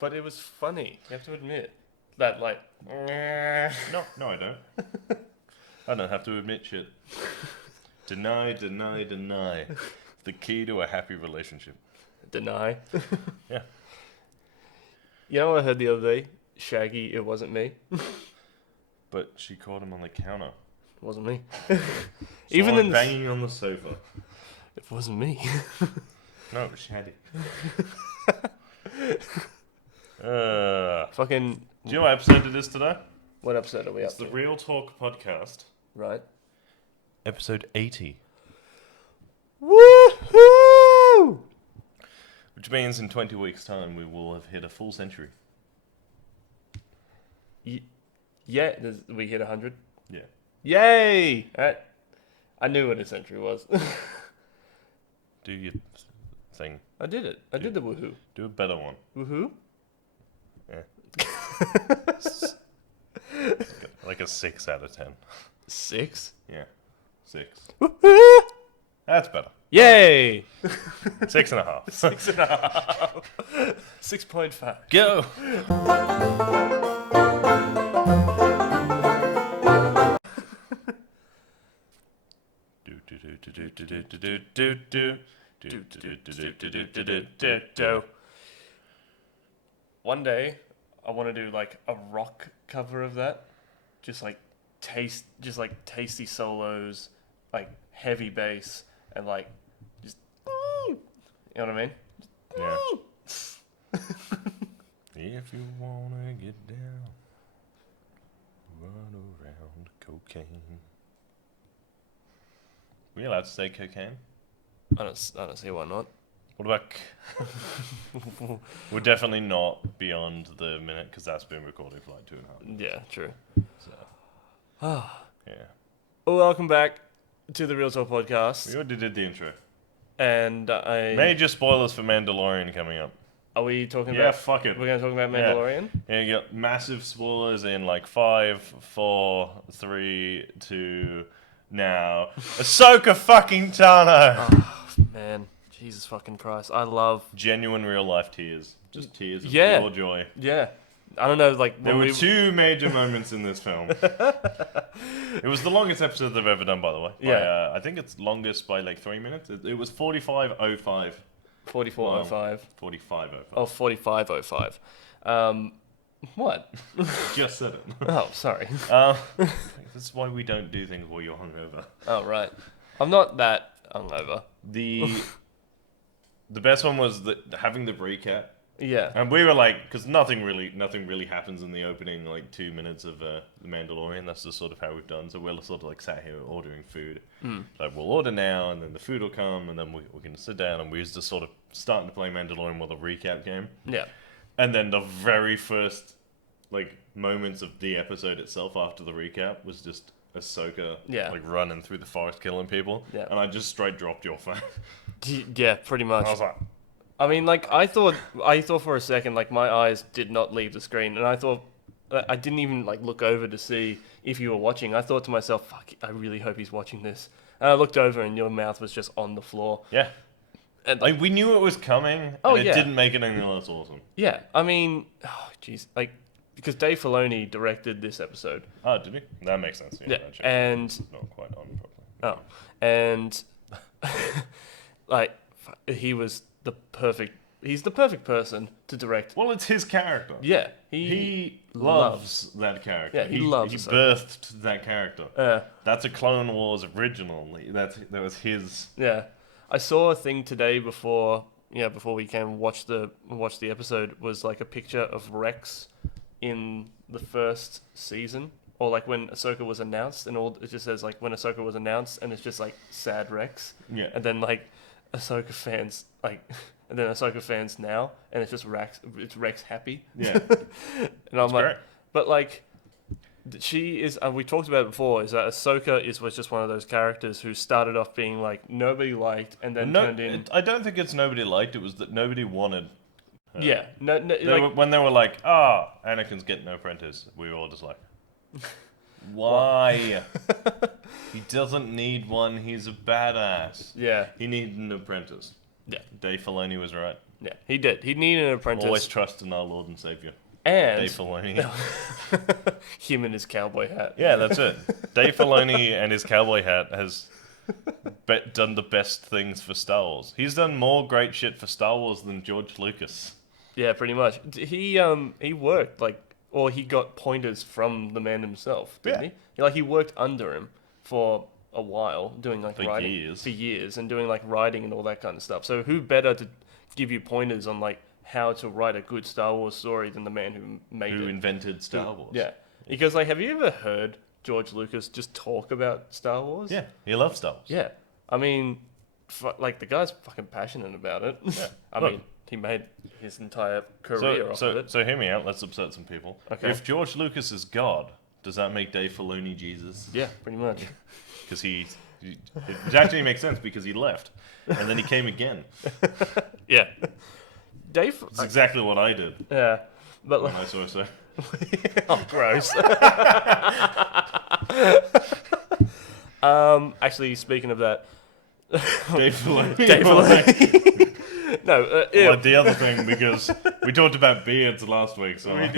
But it was funny. You have to admit that, like. No, I don't. I don't have to admit shit. Deny. The key to a happy relationship. Deny. Yeah. You know what I heard the other day? Shaggy, it wasn't me. But she caught him on the counter. It wasn't me. Even in banging on the sofa. It wasn't me. No, it was Shaggy. Fucking. Do you know what episode it is today? What episode are we It's up to? the Real Talk podcast. Right. Episode 80. Woohoo! Which means in 20 weeks' time we will have hit a full century. Yeah, we hit 100. Yeah. Yay! I knew what a century was. Do your thing. I did it. I did the woohoo. Do a better one. Woohoo? Yeah. Like a 6 out of 10. 6? Yeah. 6. Woohoo! That's better. Yay! 6.5. 6.5. 6.5. Go! One day, I want to do like a rock cover of that, just like tasty solos, like heavy bass, and like just you know what I mean? Yeah. If you wanna get down, run around cocaine. Are we allowed to say cocaine? I don't see why not. What about... We're definitely not beyond the minute because that's been recorded for like 2.5. Yeah, true. So, yeah. Well, welcome back to the Real Talk podcast. We already did the intro. And Major spoilers for Mandalorian coming up. Are we talking about... Yeah, fuck it. We're going to talk about Mandalorian? Yeah, you got massive spoilers in like 5, 4, 3, 2, now. Ahsoka fucking Tano! Oh, man. Jesus fucking Christ. I love... Genuine real life tears. Just tears of Yeah. pure joy. Yeah. I don't know, like... There were 2 major moments in this film. It was the longest episode they've ever done, by the way. Yeah. I think it's longest by like 3 minutes. It was 45:05. 44:05. 45:05. Oh, 45:05. What? Just said it. Oh, sorry. That's why we don't do things while you're hungover. Oh, right. I'm not that hungover. The best one was having the recap. Yeah. And we were like, because nothing really happens in the opening like 2 minutes of The Mandalorian. That's just sort of how we've done. So we're sort of like sat here ordering food. Like we'll order now, and then the food will come, and then we can sit down, and we're just sort of starting to play Mandalorian while the recap game. Yeah. And then the very first like moments of the episode itself after the recap was just Ahsoka like running through the forest killing people. Yeah. And I just straight dropped your phone. Yeah, pretty much. I was like, I mean, like, I thought for a second, like, my eyes did not leave the screen, and I thought, I didn't even, like, look over to see if you were watching. I thought to myself, fuck, I really hope he's watching this. And I looked over, and your mouth was just on the floor. yeah. And, Like, we knew it was coming, and it didn't make it any less awesome. Yeah, I mean, oh, jeez, like, because Dave Filoni directed this episode. Oh, did he? That makes sense. Yeah, that checks. and... It's not quite on properly. Oh, and, like, he's the perfect person to direct. Well, it's his character. Yeah, he loves that character. Yeah, he loves He Ahsoka. birthed that character. That's a Clone Wars original. That was his. Yeah, I saw a thing today before we came watch the episode, was like a picture of Rex in the first season, or like when Ahsoka was announced, and all it just says like when Ahsoka was announced, and it's just like sad Rex. Yeah. And then like Ahsoka fans like, and then Ahsoka fans now, and it's just Rex. It's Rex happy. Yeah. And I'm like, great. but like, she is. We talked about it before. Is that Ahsoka was just one of those characters who started off being like nobody liked, and then turned in. I don't think it's nobody liked. It was that nobody wanted. Her. Yeah. No. When they were like, Anakin's getting an apprentice, we were all just like, why? He doesn't need one. He's a badass. Yeah. He needed an apprentice. Yeah. Dave Filoni was right. Yeah, he did. He needed an apprentice. Always trust in our Lord and Savior, and Dave Filoni. him in his cowboy hat. Yeah, that's it. Dave Filoni and his cowboy hat has done the best things for Star Wars. He's done more great shit for Star Wars than George Lucas. Yeah, pretty much. He worked or he got pointers from the man himself, didn't he? He worked under him for a while, doing For writing for years, and doing writing and all that kind of stuff. So who better to give you pointers on how to write a good Star Wars story than the man who invented Star Wars. Yeah, because have you ever heard George Lucas just talk about Star Wars? Yeah, he loves Star Wars. Yeah, I mean, the guy's fucking passionate about it. Yeah. I mean, he made his entire career off of it. So hear me out. Let's upset some people. Okay. If George Lucas is God, does that make Dave Filoni Jesus? Yeah, pretty much. Because it actually makes sense because he left and then he came again. Yeah, Dave. It's exactly what I did. Yeah, but when I saw so. Oh, gross. Actually, speaking of that, Dave Filoni. Dave Filoni. No, Well, the other thing, because we talked about beards last week, so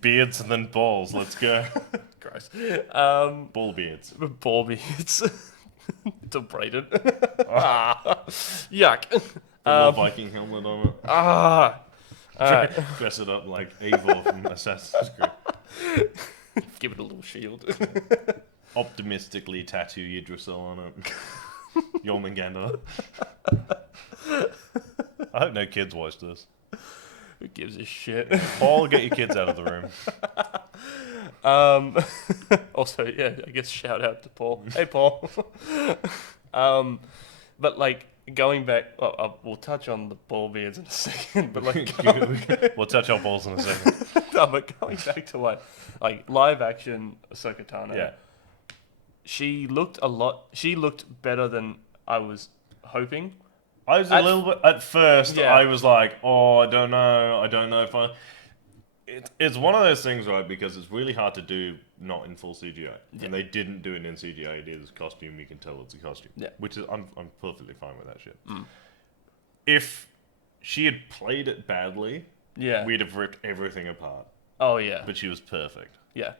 beards and then balls. Let's go. gross. Ball beards. Ball beards. Debraded. Yuck. The little Viking helmet on it. Alright. Dress it up like Eivor from Assassin's Creed. Give it a little shield. Optimistically tattoo Yggdrasil on it. Jormungandr. I hope no kids watch this. Who gives a shit? Paul, get your kids out of the room. Also, yeah, I guess shout out to Paul. Hey, Paul. But going back, we'll touch on the ball beards in a second. But We'll touch on balls in a second. no, but going back to live action Ahsoka Tano. Yeah. She looked better than I was hoping. I was a little bit at first. Yeah. I was like, "Oh, I don't know if I." It's one of those things, right? Because it's really hard to do not in full CGI, Yeah. and they didn't do it in CGI. It is costume. You can tell it's a costume. Yeah. Which is I'm perfectly fine with that shit. Mm. If she had played it badly, Yeah. we'd have ripped everything apart. Oh yeah. But she was perfect. Yeah.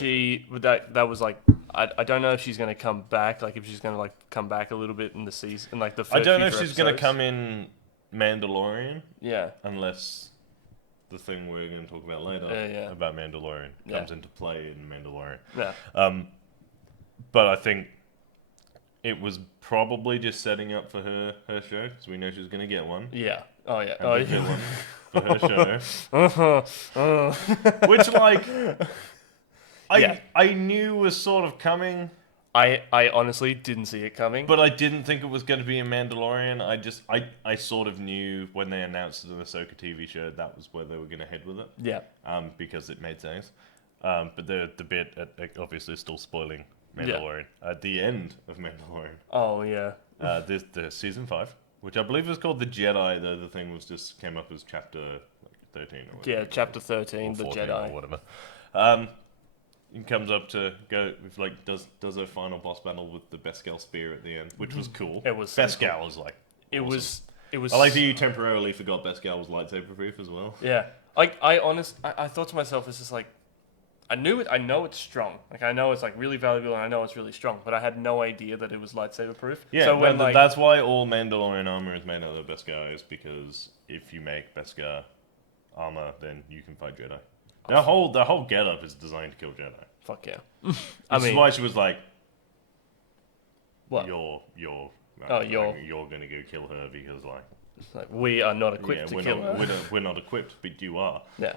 That was I don't know if she's gonna come back, if she's gonna come back a little bit in the season, the first I don't know if future she's gonna episodes. come in Mandalorian Yeah. unless the thing we're going to talk about later Yeah. about Mandalorian Yeah. comes into play in Mandalorian. Yeah. But I think it was probably just setting up for her show, because we know she's going to get one. Yeah. Oh yeah. And Oh the yeah. villain for her show. Which, Yeah. I knew was sort of coming, I honestly didn't see it coming. but I didn't think it was going to be a Mandalorian. I sort of knew when they announced the Ahsoka TV show that was where they were going to head with it. Yeah. Because it made sense. But the bit obviously still spoiling Mandalorian at the end of Mandalorian. Oh yeah. The season 5, which I believe was called The Jedi, though the thing was just came up as chapter 13 or whatever. Yeah. Chapter 13, Or the 14 Jedi. or whatever. It comes up to go with does her final boss battle with the Beskar spear at the end, which was cool. It was so Beskar was It awesome. was. It was. I like that you temporarily forgot Beskar was lightsaber proof as well. Yeah. I thought to myself, it's just I knew it. I know it's strong. I know it's really valuable, and I know it's really strong. But I had no idea that it was lightsaber proof. Yeah, So when that's why all Mandalorian armor is made out of Beskar, is because if you make Beskar armor, then you can fight Jedi. The whole getup is designed to kill Jedi. fuck yeah. This is why she was like, What? You're gonna go kill her because we are not equipped to kill her. we're not equipped, but you are. Yeah.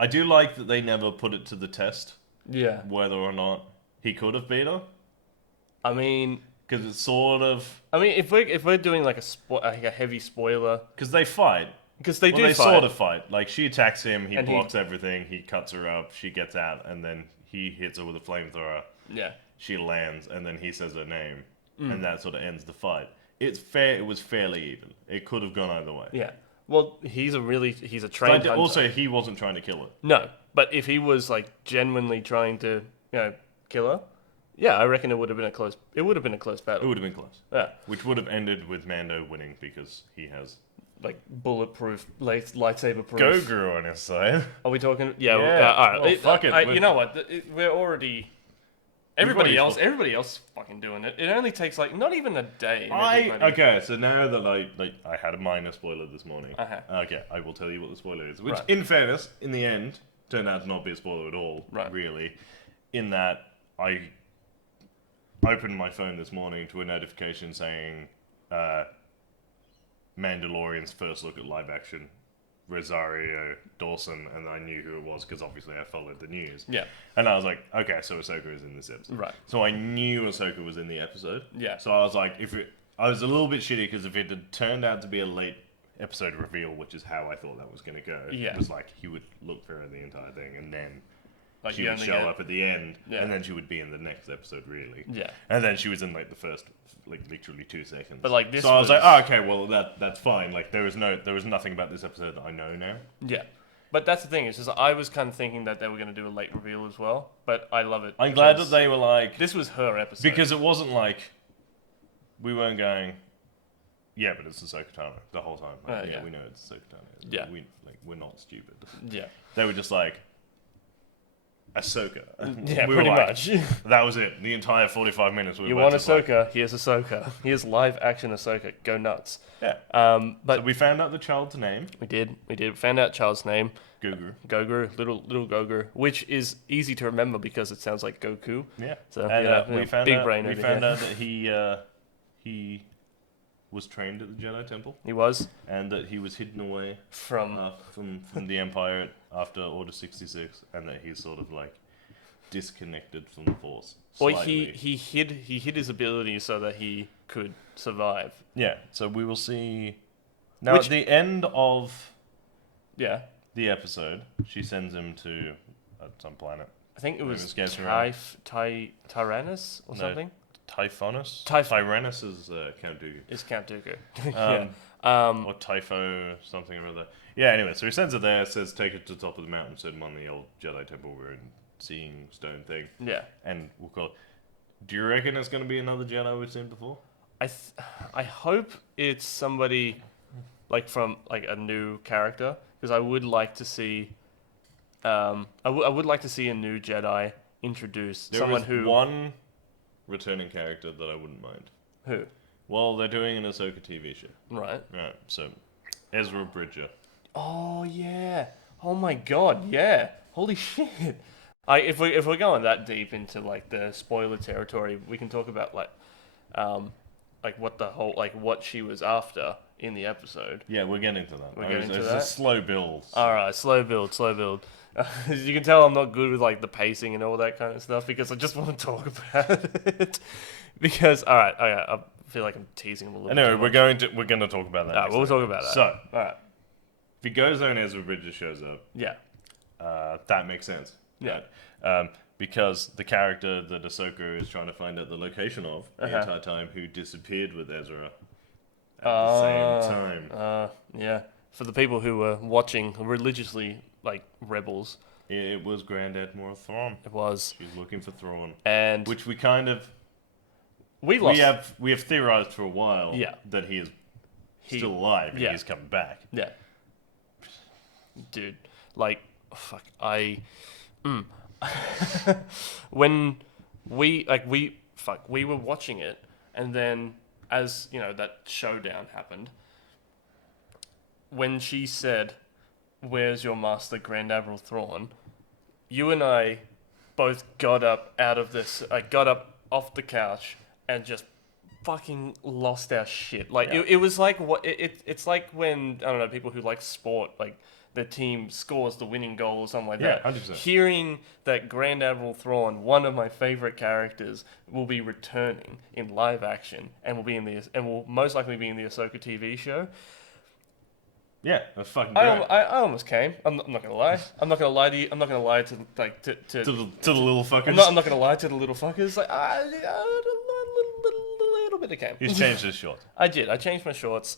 I do like that they never put it to the test Yeah. whether or not he could have beat her, I mean, because it's sort of if we're doing a heavy spoiler, because they fight. because they Well, do they fight. sort of fight. Like, she attacks him, he And blocks everything, he cuts her up, she gets out, and then he hits her with a flamethrower. Yeah. She lands, and then he says her name, Mm. and that sort of ends the fight. It's fair. It was fairly even. It could have gone either way. Yeah. Well, he's a trained hunter. Also, he wasn't trying to kill her. No, but if he was genuinely trying to kill her, Yeah, I reckon it would have been a close. It would have been a close It battle. would have been close. Yeah, Which would have ended with Mando winning because he has like bulletproof, lightsaber proof. Goguru on his side. Are we talking? Yeah. Yeah. Well, all right. Well, fuck it. You know what? We're already. Everybody already else, spoiled. everybody else is fucking doing it. It only takes like not even a day. maybe. Okay, so now that I had a minor spoiler this morning. Uh-huh. Okay, I will tell you what the spoiler is. Which, Right. in fairness, in the end, turned out to not be a spoiler at all. Right. Really, in that I opened my phone this morning to a notification saying Mandalorian's first look at live action, Rosario Dawson, and I knew who it was because obviously I followed the news. Yeah. And I was like, okay, so Ahsoka is in this episode. Right. So I knew Ahsoka was in the episode. Yeah. So I was like, I was a little bit shitty because if it had turned out to be a late episode reveal, which is how I thought that was going to go, Yeah. it was like he would look for her the entire thing, and then Like she you would only show get- up at the end, Yeah. and then she would be in the next episode, really. Yeah. And then she was in like the first, like literally 2 seconds. But, like, this so I was was- like, oh, okay, well that's fine. Like there was nothing about this episode that I know now. Yeah. But that's the thing. Is just I was kind of thinking that they were going to do a late reveal as well. But I love it. I'm glad that because they were like, This was her episode. because it wasn't like we weren't going. Yeah, but it's Ahsoka Tano the whole time. Like, yeah. we know it's Ahsoka Tano. Yeah. We're not stupid. Yeah. They were just like Ahsoka. Yeah. We were Pretty like, much. That was it. The entire 45 minutes. We were You both want just like, Ahsoka? Here's Ahsoka. Here's live action Ahsoka. Go nuts. yeah. But So we found out the child's name, we did. Found out child's name. Guguru. Goguru, little Goguru, which is easy to remember because it sounds like Goku. Yeah. So And yeah, we found big out, brain we over found here. out that he was trained at the Jedi Temple, He was and that he was hidden away from. from the Empire after Order 66, and that he's sort of like disconnected from the Force. Well, Slightly. he hid his abilities so that he could survive. Yeah. So we will see. Now Which- at the end of Yeah, the episode, she sends him to some planet. I think it was was guessing around. Tyrannus or No. something. Typhonus? Typh- Tyrannus is Count Dooku. Is Count Dooku. Um, yeah. Or Typho, something or other. Yeah, anyway, so he sends it there, says take it to the top of the mountain, send him on the old Jedi Temple Ruin seeing stone thing, Yeah. and we'll call it. Do you reckon it's going to be another Jedi we've seen before? I hope it's somebody like from like a new character because I would like to see. I would like to see a new Jedi introduced. There Someone is who one returning character that I wouldn't mind. who Well, they're doing an Ahsoka TV show. right. Right, so Ezra Bridger. Oh yeah. Oh my god. Yeah. Holy shit. If we're going that deep into like the spoiler territory, we can talk about like what the whole like what she was after in the episode. Yeah, we're getting to that. We're getting to it's that? a slow build. All right, slow build. As you can tell, I'm not good with like the pacing and all that kind of stuff because I just want to talk about it. Because all right, I feel like I'm teasing him a little. Anyway, bit we're going to talk about that. next we'll time. talk about that. So, all right, if he goes there and Ezra Bridger shows up, yeah, that makes sense. Yeah. Right? Because the character that Ahsoka is trying to find out the location of the Uh-huh. entire time, who disappeared with Ezra at the same time. yeah. For the people who were watching religiously, like rebels, It was Grand Admiral Thrawn. it was, She's looking for Thrawn, and which we kind of we lost. we have theorized for a while. Yeah. That he is He- still alive and yeah. he's coming back. Yeah. Dude, like, fuck, when we were watching it, and then as, you know, that showdown happened, when she said, "Where's your master, Grand Admiral Thrawn?" you and I both got up off the couch and just fucking lost our shit. Like Yeah. it was like it's like when I don't know people who like sport like the team scores the winning goal or something like Yeah, that. 100%. Hearing that Grand Admiral Thrawn, one of my favorite characters, will be returning in live action and will most likely be in the Ahsoka TV show. Yeah, that's fucking I, great. I almost came. I'm not gonna lie. I'm not gonna lie to you. I'm not gonna lie to like to. To the little fuckers. I'm not gonna lie to the little fuckers. Like a little bit of came. He's changed his short. I did. I changed my shorts.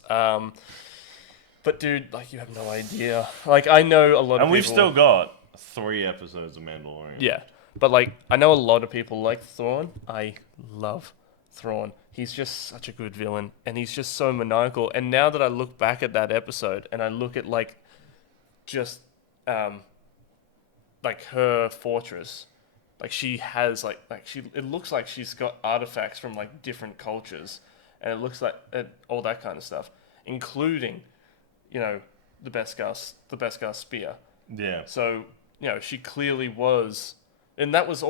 But dude, like you have no idea. Like I know a lot of And we've people. still got 3 episodes of Mandalorian. Yeah. But like, I know a lot of people like Thrawn. I love Thrawn. He's just such a good villain, and he's just so maniacal. And now that I look back at that episode, and I look at like just like her fortress, like she has like she it looks like she's got artifacts from like different cultures, and it looks like all that kind of stuff, including, you know, the Beskar spear. Yeah. So, you know, she clearly was, and that was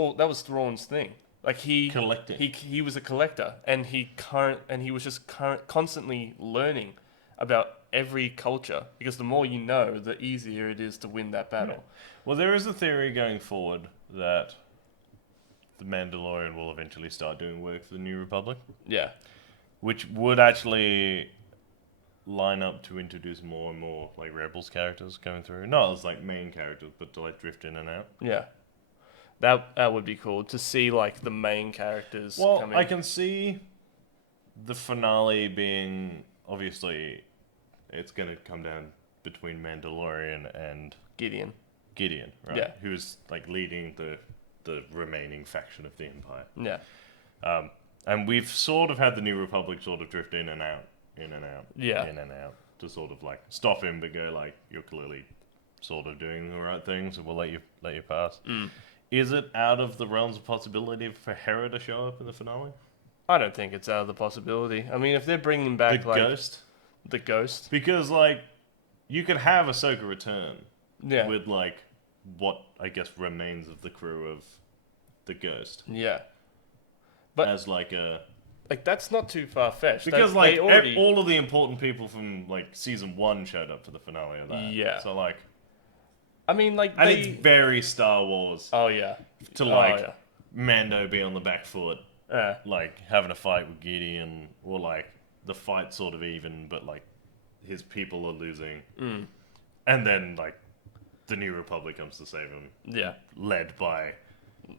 Thrawn's thing. Like Collecting. he was a collector, and he was just constantly learning about every culture, because the more you know, the easier it is to win that battle. Yeah. Well, there is a theory going forward that the Mandalorian will eventually start doing work for the New Republic, Yeah. which would actually line up to introduce more and more like Rebels characters coming through. Not as like main characters, but to like drift in and out. Yeah. That would be cool to see, like the main characters Well, come in. I can see the finale being obviously it's going to come down between Mandalorian and Gideon. Gideon, right? Yeah. Who's like leading the remaining faction of the Empire. Yeah. And we've sort of had the New Republic sort of drift in and out, Yeah. in and out, to sort of like stop him, but go like, you're clearly sort of doing the right thing, so we'll let you pass. Is it out of the realms of possibility for Hera to show up in the finale? I don't think it's out of the possibility. I mean, if they're bringing back The like Ghost? the Ghost, Because like, you could have Ahsoka return yeah, with like what I guess remains of the crew of the Ghost yeah, but as like a. like that's not too far fetched. Because They like already, all of the important people from like season 1 showed up for the finale of that. Yeah. So like, I mean, like and they. it's very Star Wars Oh yeah. to Oh, like yeah. Mando be on the back foot, Yeah. like having a fight with Gideon, or like the fight's sort of even, but like his people are losing, and then like the New Republic comes to save him, Yeah. led by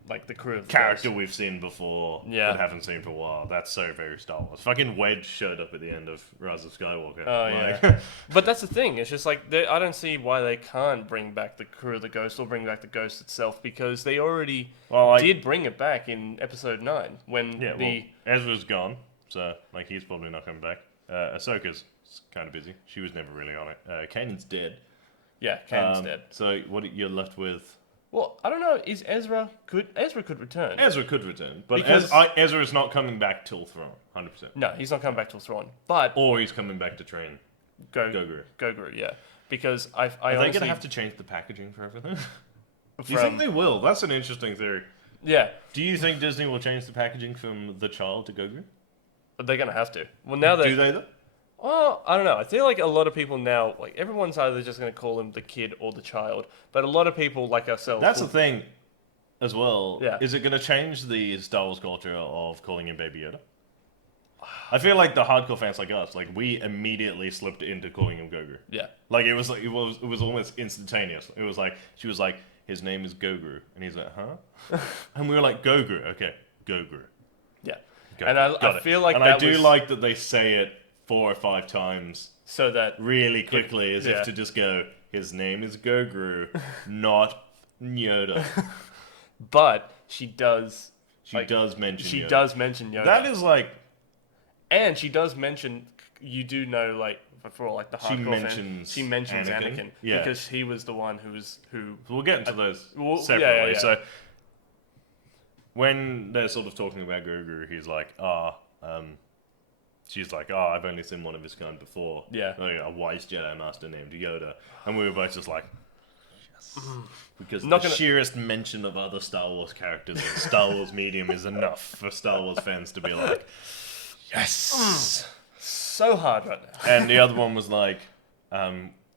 Like the crew of the character Ghost. we've seen before, Yeah. but haven't seen for a while. That's so very Star Wars. Fucking Wedge showed up at the end of Rise of Skywalker. Oh yeah. But that's the thing. It's just like I don't see why they can't bring back the crew of the Ghost or bring back the Ghost itself, because they already did bring it back in Episode 9 when Yeah, well, Ezra's gone, so like he's probably not coming back. Ahsoka's kind of busy. She was never really on it. Kanan's dead. yeah, Kanan's dead. So what you're left with? Well, I don't know. Is Ezra could return? Ezra could return, but Because- Ezra's not coming back till Thrawn, 100%. No, he's not coming back till Thrawn. But Or he's coming back to train Goguru. Goguru, yeah. Because I Are they honestly, gonna have to change the packaging for everything? Do you from- think they will? That's an interesting theory. yeah, Do you think Disney will change the packaging from the child to Goguru? they're gonna have to. Well, now Do they. they though? Oh, I don't know. I feel like a lot of people now, like everyone's either just gonna call him the kid or the child. But a lot of people like ourselves. That's will- the thing, as well. Yeah. Is it going to change the Star Wars culture of calling him Baby Yoda? I feel like the hardcore fans like us, like we immediately slipped into calling him Goguru. Yeah. Like it was almost instantaneous. It was like she was like, his name is Goguru, and he's like, huh? And we were like, Goguru, okay, Goguru. Yeah. Got And it, got I it. feel like and that I do was like that they say it 4 or 5 times so that really quickly, as Yeah. if to just go, his name is Goguru, not Yoda. but she does She does mention she Yoda. does mention Yoda. That is like, and she does mention, you do know, like for like the She hardcore mentions she mentions Anakin. Anakin, Yeah. because he was the one who we'll get into those well, separately. yeah. So when they're sort of talking about Goguru, he's like, she's like, I've only seen one of his kind before. Yeah. Like, a wise Jedi master named Yoda. And we were both just like, yes. Because Not the gonna- sheerest mention of other Star Wars characters in Star Wars medium is enough for Star Wars fans to be like, yes. so hard right now. And the other one was like,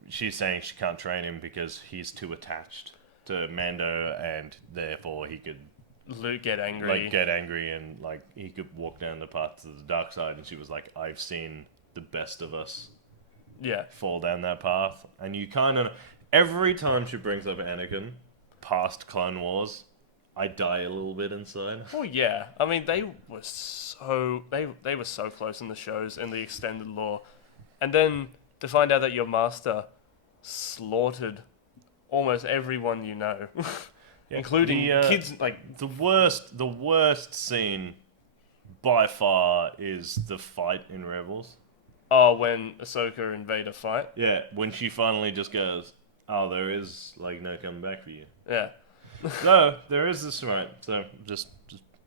she's saying she can't train him because he's too attached to Mando, and therefore he could Luke get angry. like get angry and like he could walk down the path to the dark side. And she was like, I've seen the best of us yeah. fall down that path. And you kind of, every time she brings up Anakin past Clone Wars, I die a little bit inside. Oh yeah. I mean, they were so close in the shows and the extended lore, and then to find out that your master slaughtered almost everyone you know. including kids. Like the worst scene by far is the fight in Rebels. when Ahsoka and Vader fight. Yeah, when she finally just goes, "Oh, there is like no coming back for you." Yeah, No, there is this right. So just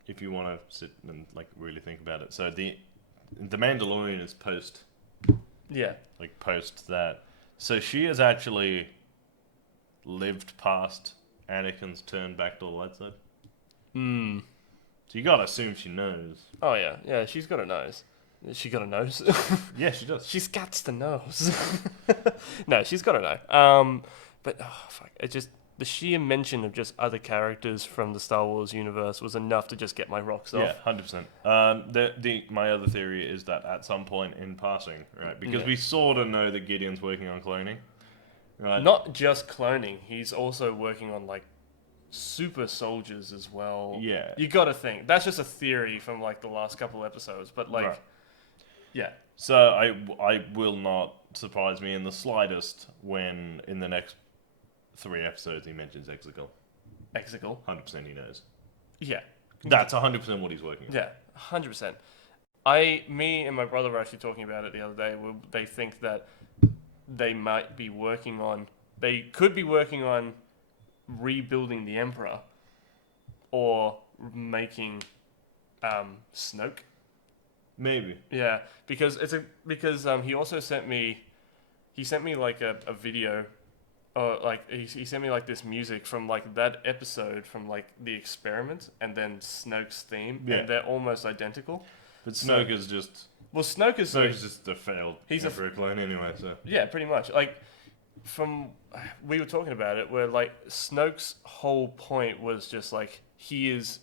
if you want to sit and like really think about it. So the Mandalorian is post yeah, post that. So she has actually lived past Anakin's turn back to the light side. Hmm. So you gotta assume she knows. Oh yeah, yeah. She's got a nose. She got a nose. Yeah, she does. She's got the nose. No, she's got a know. But oh fuck, it just the sheer mention of just other characters from the Star Wars universe was enough to just get my rocks off. Yeah, 100%. My other theory is that at some point in passing, right, because we sort of know that Gideon's working on cloning, right? Not just cloning, he's also working on like super soldiers as well. Yeah. You gotta think. That's just a theory from like the last couple episodes, but like, Right. yeah. So I will not surprise me in the slightest when in the next 3 episodes he mentions Exegol. Exegol. 100% he knows. Yeah. That's 100% what he's working on. Yeah, 100%. Me and my brother were actually talking about it the other day. Where they think that they might be working on, they could be working on rebuilding the Emperor, or making Snoke. Maybe. Yeah, because he also sent me like a video, or like he sent me like this music from like that episode from like The Experiment, and then Snoke's theme, Yeah. and they're almost identical. But Snoke is just... Well, Snoke is Snoke's just a failed Emperor clone anyway, so... yeah, pretty much. Like, we were talking about it, where like Snoke's whole point was just like he is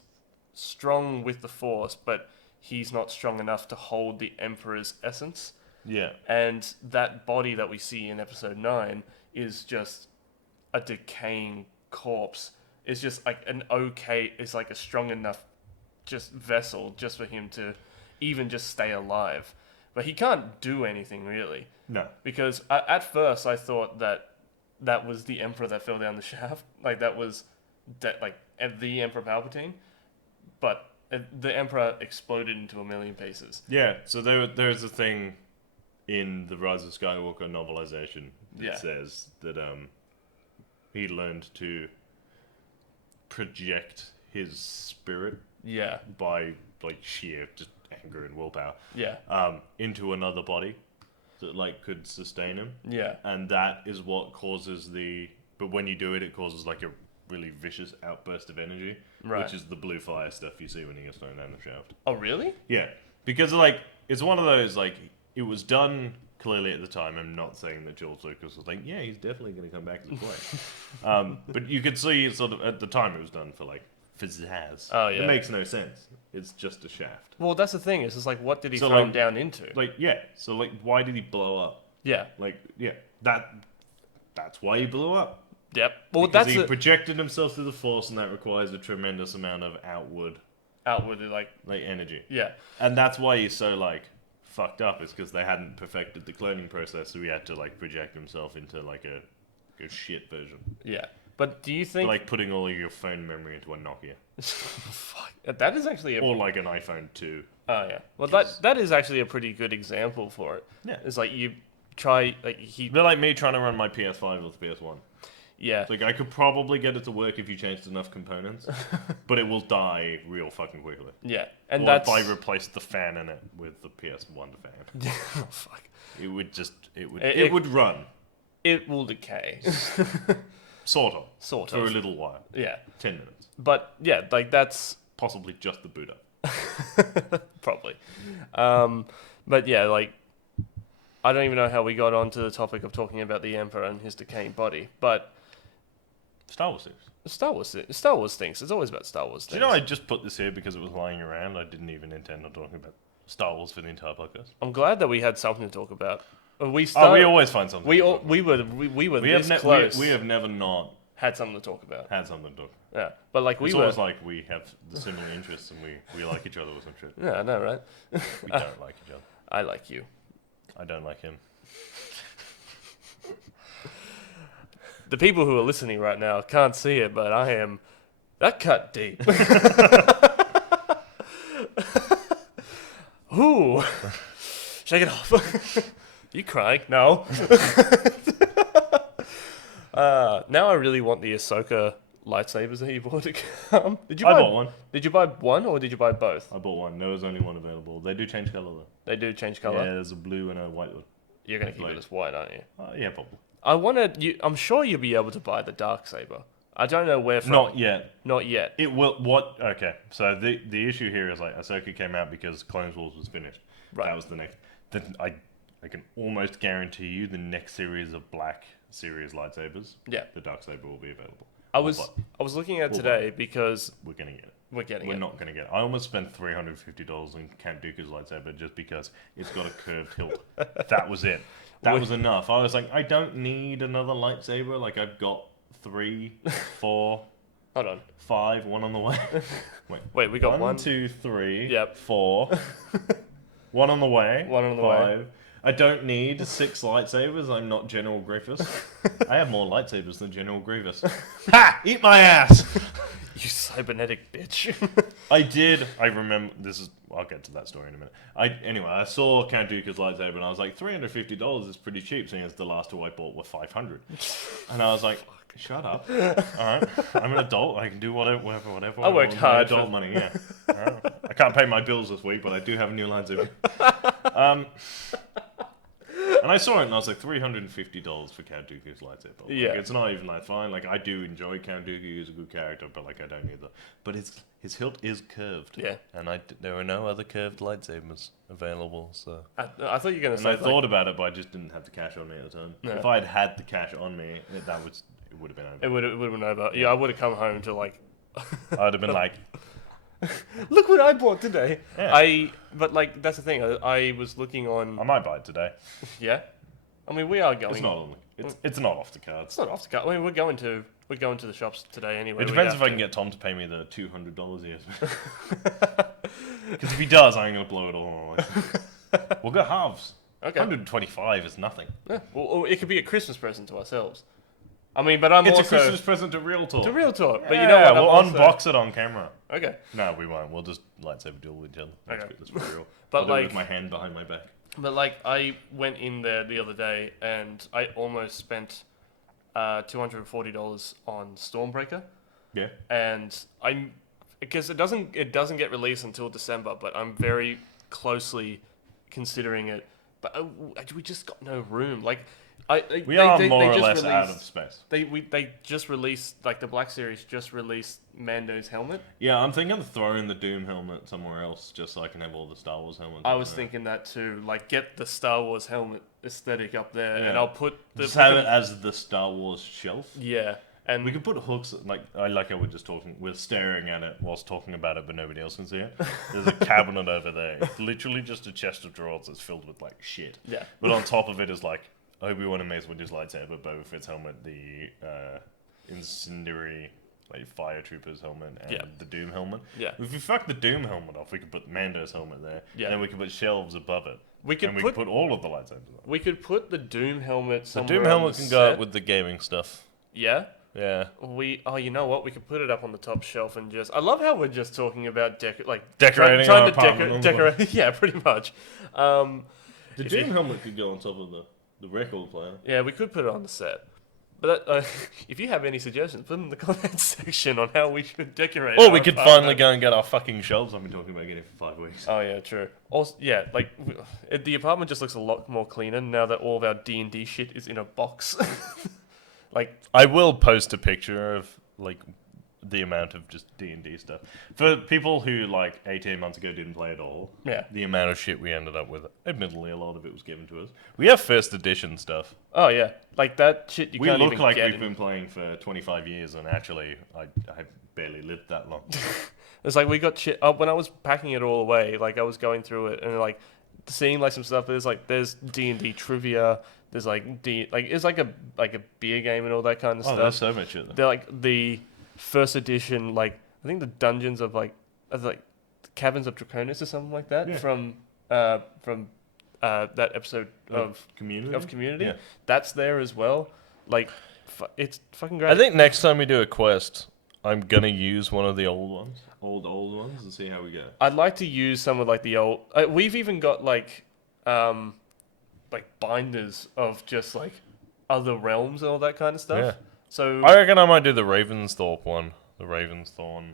strong with the Force, but he's not strong enough to hold the Emperor's essence. Yeah. And that body that we see in Episode 9 is just a decaying corpse. It's just like it's like a strong enough just vessel just for him to even just stay alive. But he can't do anything really. No. Because at first I thought that was the Emperor that fell down the shaft. Like that was the Emperor Palpatine. But the Emperor exploded into a million pieces. Yeah, so there's a thing in the Rise of Skywalker novelization that says that he learned to project his spirit by like sheer just anger and willpower into another body that like could sustain him. Yeah. And that is what causes but when you do it, it causes like a really vicious outburst of energy, which is the blue fire stuff you see when he gets thrown down the shaft. Oh, really? Yeah, because like it's one of those like it was done clearly at the time. I'm not saying that George Lucas was like, yeah, he's definitely going to come back as Blade. But you could see sort of at the time it was done for like pizzazz. Oh yeah, it makes no sense. It's just a shaft. Well, that's the thing. It's just like, what did he throw him down into? Like so like why did he blow up? Yeah, like that's why he blew up. Yep. Well, because he projected himself through the Force, and that requires a tremendous amount of outward like energy. Yeah. And that's why he's so like fucked up. Is because they hadn't perfected the cloning process, so he had to like project himself into like a shit version. Yeah. But do you think like putting all of your phone memory into a Nokia? Fuck. That is actually or like an iPhone 2. Oh yeah. Well, that is actually a pretty good example for it. Yeah. It's like you try they're like me trying to run my PS5 with the PS1. Yeah. Like I could probably get it to work if you changed enough components, but it will die real fucking quickly. Yeah. And or that's if I replace the fan in it with the PS1 fan. Oh fuck. It would run. It will decay. Sort of. For a little while. Yeah. 10 minutes. But yeah, like that's possibly just the boot up. Probably. But yeah, like I don't even know how we got onto the topic of talking about the Emperor and his decaying body, but Star Wars things. Star Wars things. It's always about Star Wars things. Do you know I just put this here because it was lying around? I didn't even intend on talking about Star Wars for the entire podcast. I'm glad that we had something to talk about. We always find something. We were this close. We have never not had something to talk about. Yeah, but like it's almost like we have the similar interests and we like each other with some shit. Yeah, I know, right? We don't like each other. I like you. I don't like him. The people who are listening right now can't see it, but I am That cut deep. Ooh. Shake it off. You crying? No. Now I really want the Ahsoka lightsabers that you bought to come. I bought one. Did you buy one or did you buy both? I bought one. There was only one available. They do change color though. They do change color. Yeah, there's a blue and a white one. You're gonna keep it as white, aren't you? Yeah, probably. I'm sure you'll be able to buy the dark saber. I don't know where from. Not yet. Not yet. It will. What? Okay. So the issue here is like Ahsoka came out because Clone Wars was finished. Right. That was the next. I can almost guarantee you the next series of Black Series lightsabers. Yeah. The dark saber will be available. I was looking at today because we're gonna get it. We're not gonna get it. I almost spent $350 on Count Dooku's lightsaber just because it's got a curved hilt. That was it. That was enough. I was like, I don't need another lightsaber. Like I've got 3, 4. Hold on. 5, one on the way. Wait, we got 1, 1, 2, 3. Yep. 4. One on the way. 1 on the 5. way. I don't need 6 lightsabers. I'm not General Grievous. I have more lightsabers than General Grievous. Ha! Eat my ass! You cybernetic bitch. I remember, I'll get to that story in a minute. Anyway, I saw Count Dooku's lightsaber and I was like, $350 is pretty cheap, seeing as the last 2 I bought were $500. And I was like, shut up. Alright, I'm an adult, I can do whatever I worked want. hard Adult money, yeah. Alright. I can't pay my bills this week, but I do have a new lightsaber. And I saw it and I was like, $350 for Count Dooku's lightsaber. Like, Yeah. It's not even that fine. Like, I do enjoy Count Dooku, he's a good character, but like, I don't need that. But his hilt is curved. Yeah. And there are no other curved lightsabers available, so. I thought you were gonna And say. I thought about it, but I just didn't have the cash on me at the time. No. If I had had the cash on me, it would have been over. It would have been over. Yeah, I would have come home to like. I'd have been like, Look what I bought today. Yeah. But like that's the thing. I was looking on. I might buy it today. Yeah. I mean, we are going. It's not off the cards. It's not off the card. I mean, we're going to the shops today anyway. It depends if I can get Tom to pay me the $200 he has. Because if he does, I'm going to blow it all on my license. We'll go halves. Okay. 125 is nothing. Yeah. Well, it could be a Christmas present to ourselves. I mean, but I'm It's also a Christmas present to Real Talk. to Real Talk. Yeah, But you know what? we'll I'm also- unbox it on camera. Okay. No, we won't. We'll just lightsaber duel with each other. Okay. That's for real. But I'll do it like- with my hand behind my back. But like, I went in there the other day and I almost spent $240 on Stormbreaker, Yeah. and because it doesn't get released until December, but I'm very closely considering it. But we just got no room. Like, We are more or just less out released- of space. They just released, like, the Black Series just released Mando's helmet. Yeah, I'm thinking of throwing the Doom helmet somewhere else just so I can have all the Star Wars helmets. I was thinking that too. Like, get the Star Wars helmet aesthetic up there, and Yeah. I'll put the Just have it as the Star Wars shelf. yeah. And We could put hooks, like how we're just talking, we're staring at it whilst talking about it, but nobody else can see it. There's a cabinet over there. It's literally just a chest of drawers that's filled with, like, shit. Yeah. But on top of it is, like, Obi-Wan and Mace Windu's lightsaber, Boba Fett's helmet, the incendiary, like, fire trooper's helmet, and Yeah. the Doom helmet. Yeah. If we fuck the Doom helmet off, we could put Mando's helmet there. Yeah. And then we could put shelves above it. We could and we put- could put all of the lightsabers on. we could put the Doom helmet The somewhere. Doom on helmet the can go set. up with the gaming stuff. Yeah. Yeah. You know what? We could put it up on the top shelf and just. I love how we're just talking about Decorating trying our to apartment on the decorate. Yeah, pretty much. The If Doom you- helmet could go on top of the record player. Yeah, we could put it on the set. But if you have any suggestions, put them in the comments section on how we should decorate. Or our we could apartment. finally go and get our fucking shelves I've been talking about getting for 5 weeks. Oh yeah, true. Also, yeah, like the apartment just looks a lot more cleaner now that all of our D&D shit is in a box. Like, I will post a picture of, like, the amount of just D&D stuff. For people who, like, 18 months ago didn't play at all, yeah. the amount of shit we ended up with, admittedly, a lot of it was given to us. We have first edition stuff. Oh yeah, like that shit. We can't look even like get we've in. been playing for 25 years, and actually, I barely lived that long. It's like we got shit. When I was packing it all away, like I was going through it and like seeing like some stuff. There's D&D trivia. There's like it's like a beer game and all that kind of Oh, stuff. there's so much shit there. They're like the first edition, like I think the dungeons of like Caverns of Draconis or something like that Yeah. from that episode of Community. Yeah. That's there as well. Like it's fucking great. I think next time we do a quest, I'm gonna use one of the old ones, and see how we go. I'd like to use some of like the old. We've even got like binders of just like other realms and all that kind of stuff. Yeah. So I reckon I might do the Ravensthorpe one, the Ravensthorn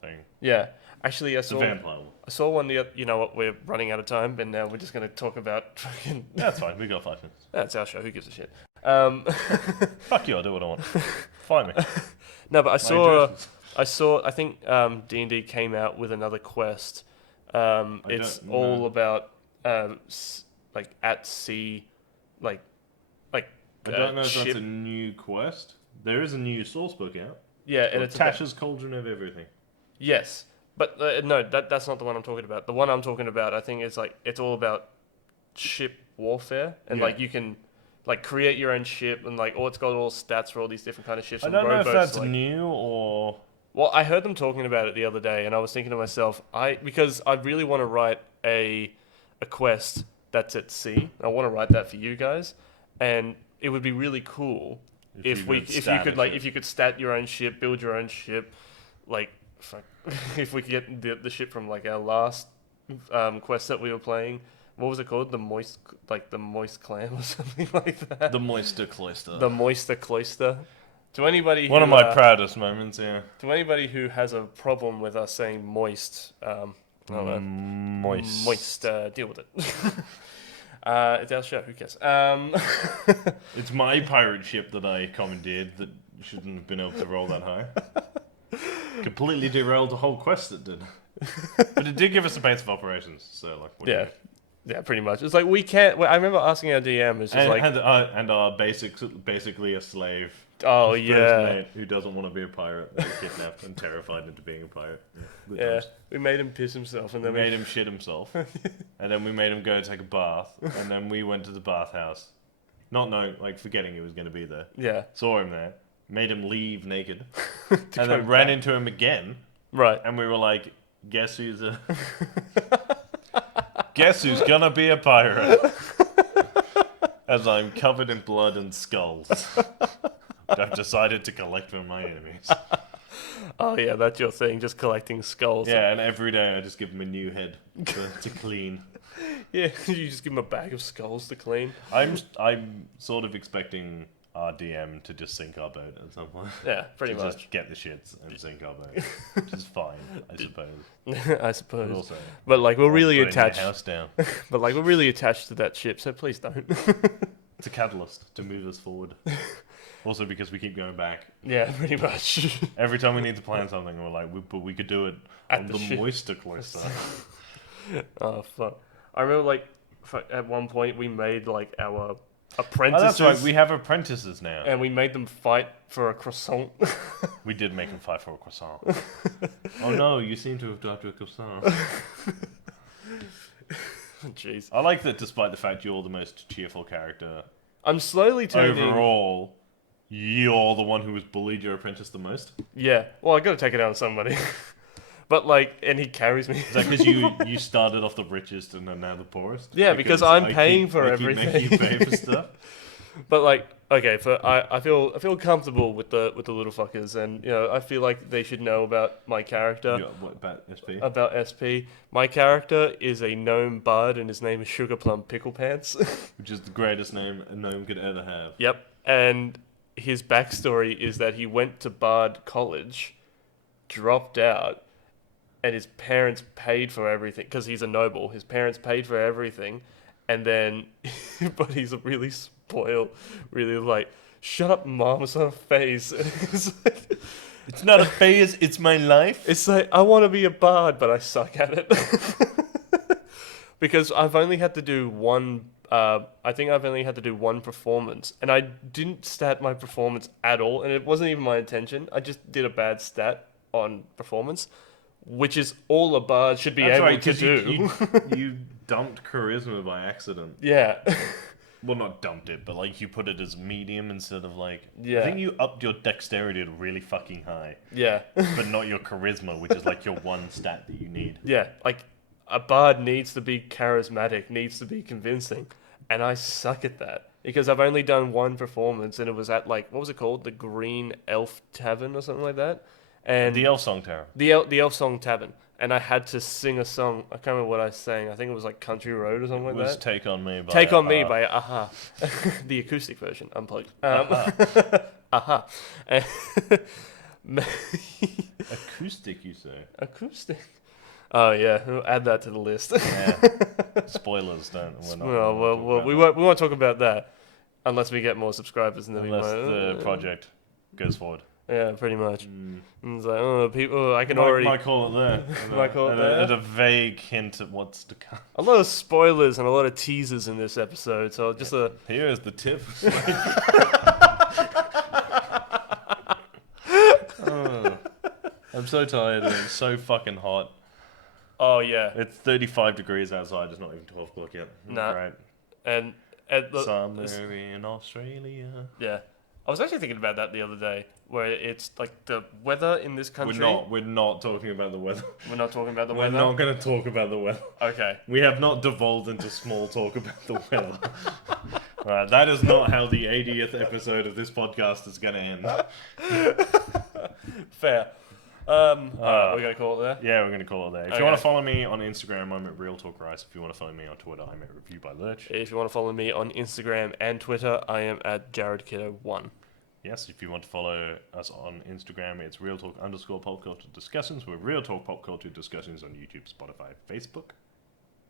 thing. yeah, actually, The vampire one. I saw one. You know what? We're running out of time, and now we're just going to talk about. Fucking, That's fine. We got 5 minutes. that's our show. Who gives a shit? Fuck you. I'll do what I want. Find me. No, but My address. I think D&D came out with another quest. It's don't all know. about like at sea, like I don't know if ship. that's a new quest. There is a new source book out. Yeah, and it's about, Tasha's Cauldron of Everything. yes, but no, that's not the one I'm talking about. The one I'm talking about, I think, is like it's all about ship warfare, and Yeah. like you can like create your own ship, and like it's got all stats for all these different kind of ships. I and don't know if rowboats, that's like, new or... well, I heard them talking about it the other day, and I was thinking to myself, because I really want to write a quest that's at sea. I want to write that for you guys, and it would be really cool if you could stat your own ship, build your own ship, like fuck, if we could get the ship from like our last quest that we were playing. What was it called? The moist clam or something like that. The Moister Cloister. The moister cloister. To anybody One who, of my proudest moments, yeah. to anybody who has a problem with us saying moist, I don't know. Moist. Deal with it. It's our show. Who cares? It's my pirate ship that I commandeered that shouldn't have been able to roll that high. Completely derailed the whole quest, it did. But it did give us a base of operations, so like... what do you Yeah. do? Yeah, pretty much. It's like we can't. I remember asking our DM, it's just And our basically a slave. oh First yeah, mate who doesn't want to be a pirate, was kidnapped and terrified into being a pirate. Good yeah. times. We made him piss himself, and We then made him shit himself, and then we made him go take a bath, and then we went to the bathhouse, not knowing, like forgetting he was going to be there. yeah, Saw him there, made him leave naked, to and go then ran back. into him again, Right. and we were like, guess who's gonna be a pirate? As I'm covered in blood and skulls. I've decided to collect from my enemies. Oh yeah, that's your thing, just collecting skulls. Yeah, and every day I just give him a new head to clean. Yeah. You just give him a bag of skulls to clean. I'm sort of expecting our DM to just sink our boat at some point. Yeah, pretty To much. Just get the shits and sink our boat, which is fine, I suppose. I But suppose. also, But like we're really burning your attached. house down. But like we're really attached to that ship, so please don't. It's a catalyst to move us forward. Also, because we keep going back. Yeah, pretty much. Every time we need to plan something, we're like, but we could do it At on the the ship. moister cloister. Oh fuck! I remember like at one point we made like our Oh, apprentices, that's right. We have apprentices now. and we made them fight for a croissant. We did make them fight for a croissant. Oh no, you seem to have died to a croissant. Jeez, I like that despite the fact you're the most cheerful character, I'm slowly turning. overall, you're the one who has bullied your apprentice the most. Yeah, well, I got to take it out on somebody. But like, and he carries me. Is that because you started off the richest and are now the poorest? Yeah, because I'm paying for I everything. Keep making you pay for stuff. But like, okay, I feel comfortable with the little fuckers, and you know, I feel like they should know about my character. Yeah, what about SP? About SP. My character is a gnome bard, and his name is Sugar Plum Pickle Pants. Which is the greatest name a gnome could ever have. Yep. And his backstory is that he went to Bard College, dropped out, and his parents paid for everything because he's a noble. His parents paid for everything, and then, but he's really spoiled, really like, shut up, mom, it's not a phase. It's not a phase, it's my life. It's like, I want to be a bard, but I suck at it. Because I've only had to do one, I think I've only had to do one performance, and I didn't stat my performance at all, and it wasn't even my intention. I just did a bad stat on performance, which is all a bard should be That's able right, to 'cause do. you dumped charisma by accident. Yeah. Well, not dumped it, but like you put it as medium instead of like... Yeah. I think you upped your dexterity to really fucking high, Yeah. but not your charisma, which is like your one stat that you need. Yeah. Like, a bard needs to be charismatic, needs to be convincing, and I suck at that. Because I've only done one performance, and it was at like, what was it called? The Green Elf Tavern or something like that. and The Elf Song Tower. the Elf Song Tavern, and I had to sing a song. I can't remember what I was saying. I think it was like Country Road or something It like was that. Take On Me by Take On Me Aha. by Aha, the acoustic version, unplugged. Aha. Aha. Acoustic, you say? Acoustic. Oh yeah, we'll add that to the list. Yeah. Spoilers, we're not well, we won't talk about that unless we get more subscribers, and then unless we might, the project goes forward. Yeah, pretty much. Mm. And it's like, oh, people, I can might, already. might call it there. Might call it there. And a vague hint at what's to come. A lot of spoilers and a lot of teasers in this episode, so just Here is the tip. Oh, I'm so tired and it's so fucking hot. Oh yeah. It's 35 degrees outside. It's not even 12 o'clock yet. Nah. Right. And Somewhere in Australia. Yeah, I was actually thinking about that the other day, where it's like the weather in this country. We're not talking about the weather. We're not talking about the We're weather. not going to talk about the weather. Okay. We have not devolved into small talk about the weather. Right, that is not how the 80th episode of this podcast is going to end. Fair. Alright, we're gonna call it there. Yeah, we're going to call it there. If Okay. you want to follow me on Instagram, I'm at Real Talk Rice. If you want to follow me on Twitter, I'm at Review by Lurch. If you want to follow me on Instagram and Twitter, I am at JaredKiddo1. Yes, if you want to follow us on Instagram, it's Real Talk _ Pop Culture Discussions. We're Real Talk Pop Culture Discussions on YouTube, Spotify, Facebook.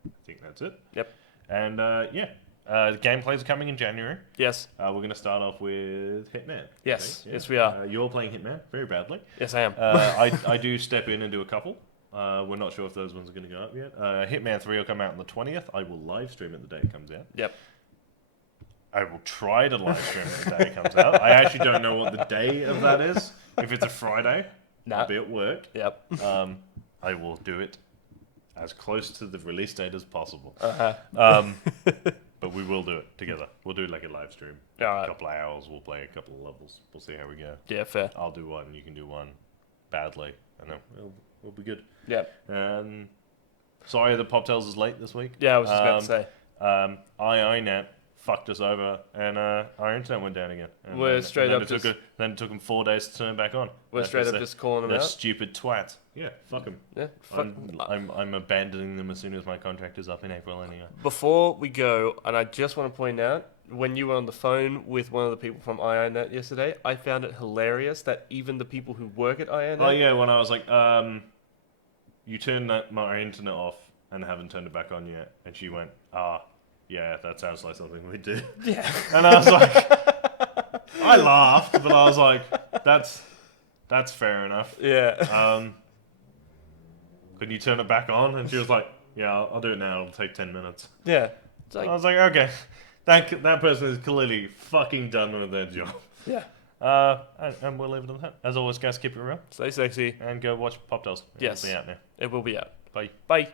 I think that's it. Yep. And the gameplays are coming in January. Yes. We're going to start off with Hitman. Yes. I think. Yes, we are. You're playing Hitman very badly. Yes, I am. I do step in and do a couple. We're not sure if those ones are going to go up yet. Hitman 3 will come out on the 20th. I will live stream it the day it comes out. Yep. I will try to live stream it the day it comes out. I actually don't know what the day of that is. If it's a Friday, Nah. I'll be at work. Yep. I will do it as close to the release date as possible. But we will do it together. We'll do like a live stream. Alright. A couple of hours. We'll play a couple of levels. We'll see how we go. Yeah, fair. I'll do one. You can do one badly. And then we'll be good. Yep. Sorry that Poptails is late this week. Yeah, I was just about to say. IINet fucked us over, and our internet went down again. And We're then, straight and then up it took then it took them 4 days to turn it back on. We're straight up just calling them They're out. stupid twats. Yeah, fuck them. Yeah. I'm abandoning them as soon as my contract is up in April anyway. Before we go, and I just want to point out, when you were on the phone with one of the people from IINet yesterday, I found it hilarious that even the people who work at IINet... Oh yeah, when I was like, you turned my internet off and haven't turned it back on yet, and she went, yeah, that sounds like something we do. Yeah. And I was like, I laughed, but I was like, that's fair enough. Yeah. Can you turn it back on? And she was like, yeah, I'll do it now. It'll take 10 minutes. Yeah. It's I like, was like, okay, that person is clearly fucking done with their job. yeah. And we'll leave it on that. As always, guys, keep it real Stay sexy. and go watch Pop Dolls. Yes. It'll be out now. It will be out. Bye. Bye.